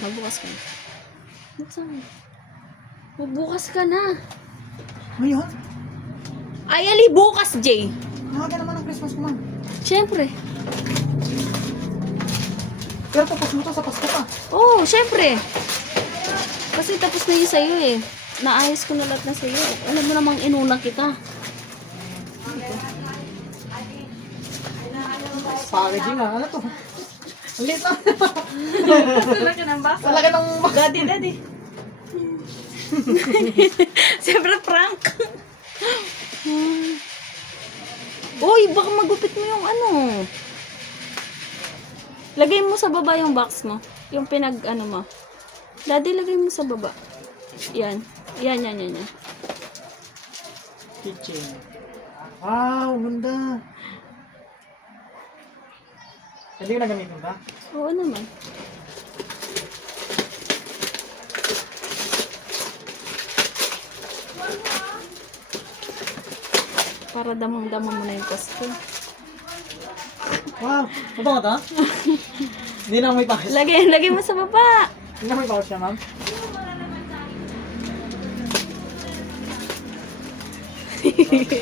Magbukas ka na. Magbukas ka na. Ngayon? Ay, ali, bukas, Jay. Maaga naman ang Christmas ko, ma'am. Siyempre. Pero tapos mo to sa Pasko pa. Oo, siyempre. Kasi tapos na yun sa'yo eh. Naayos ko na lahat na sa'yo. Alam mo namang inuna kita. Packaging nga. Ano to? Ang liit lang. Talaka ng baka. Talaga ng... Daddy. Siyempre prank. Uy, baka magupit mo yung ano. Lagay mo sa baba yung box mo. Yung pinag-ano mo. Daddy, lagay mo sa baba. Yan. Yan. Kitchen. Wow, ganda. Hindi ko na gamitin ba? Oo naman. Para damang-dama mo na yung Pasko. Wow, mabango to? Hindi na may pakis. Lagay mo sa baba. Hindi na may pakis na, ma'am.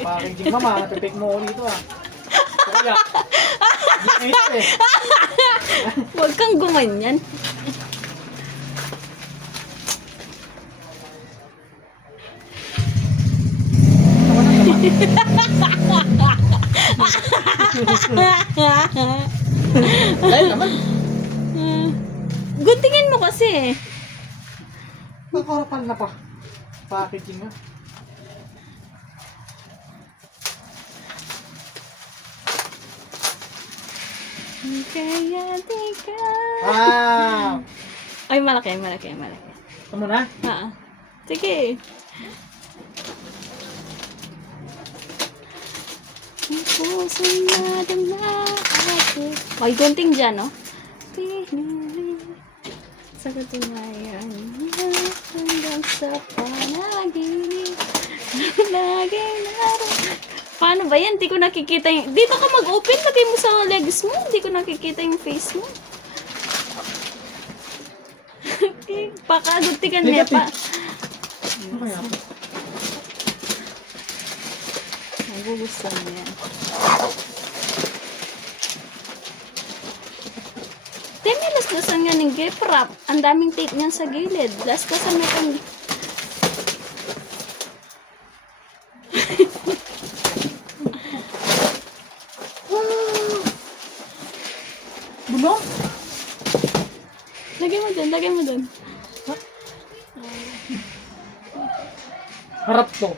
Packaging, mama. Napipik mo ako dito, ah. Kaya, hindi ito eh. Huwag kang gumanyan. Dahil naman. Guntingin mo kasi. Nakarapal na pa. Packaging nga. Kaya di ka. Wow! Ay, malaki. Ito muna. Sige. Puso na dala ako. May gunting dyan, no? Pinili sa katunayan hanggang sa panaginip. Laging naroon. Paano ba yan? Di ko nakikita yung... Dito ka mag-open. Lagay mo sa legs mo. Di ko nakikita yung face mo. Pakaguntikan niya pa. Ano kaya ito? Nagugustuhan mo yan. Lastasan nga ng gift wrap. Ang daming tape niyan sa gilid. Lastasan mo itong... Bulong? Lagay mo dun. Harap to.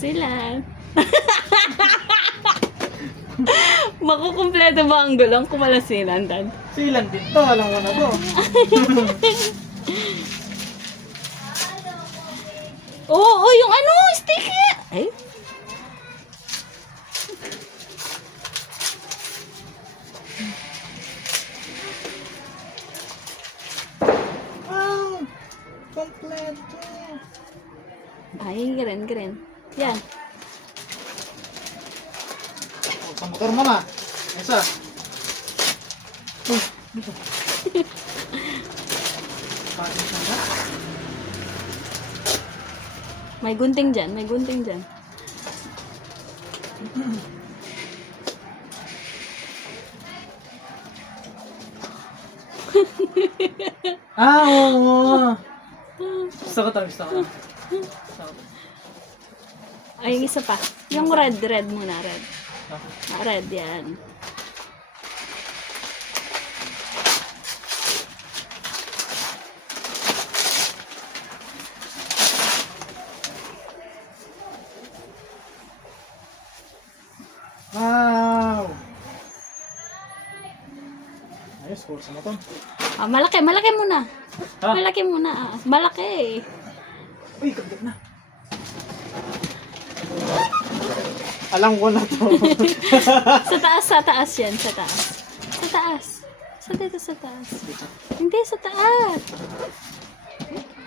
Sila. Makukumpleto ba ang gulong kung wala silan, Dad? Silan din to. Alam mo na to. Oo, yung ano, sticky. Ay. Wow! Kompleto. Ay, green. Yan. Sa motor, mama. Isa. Dito. Paano siya na? May gunting dyan. Oo. Gusto ko to. Ay, yung isa pa. Yung red muna, red. Red, yan. Wow! Ayos, kursa mo to. Malaki muna. Ha? Malaki muna. Malaki. Uy, kagdag na. Alam ko na to. Sa taas yan, sa taas. Sa taas. Sa taas. Hindi, sa taas.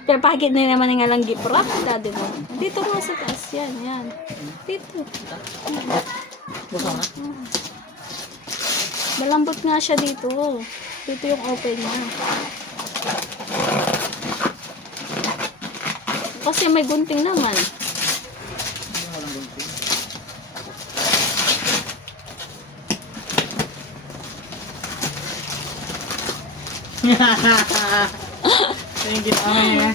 Pero bakit na naman nga lang giprap, daddy mo? Dito mo sa taas, yan. Dito. Gusto na? Malambot nga siya dito. Dito yung open niya. Kasi may gunting naman. Thank you, Ame.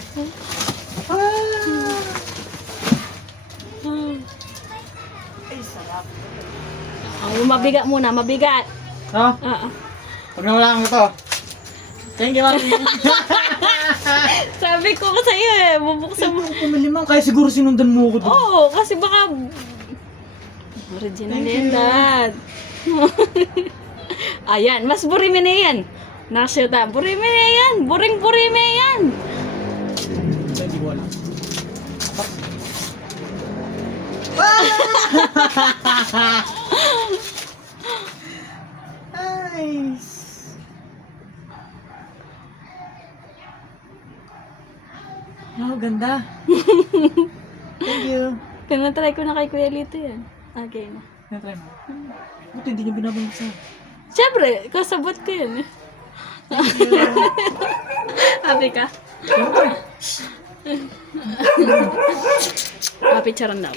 Oh, mabigat muna, mabigat. Oh, Ah. pag nawala ko to. Thank you, Mami. Sabi ko sa iyo bubuksan mo. Pumilimang, kaya siguro sinundan mo ko doon. Oo, kasi baka original yan, Dad. Ayan, mas burime na yan. Nasyota, burime na yan. Buring-burime yan. Hindi ko alam. Nice. Oh, ganda. Thank you. Try ko na kay Kuya Lito yan. Okay na. Na-try mo. Buti hindi niyo binabangsa. Siyempre, kasabot ko yan. Happy ka? Happy charan daw.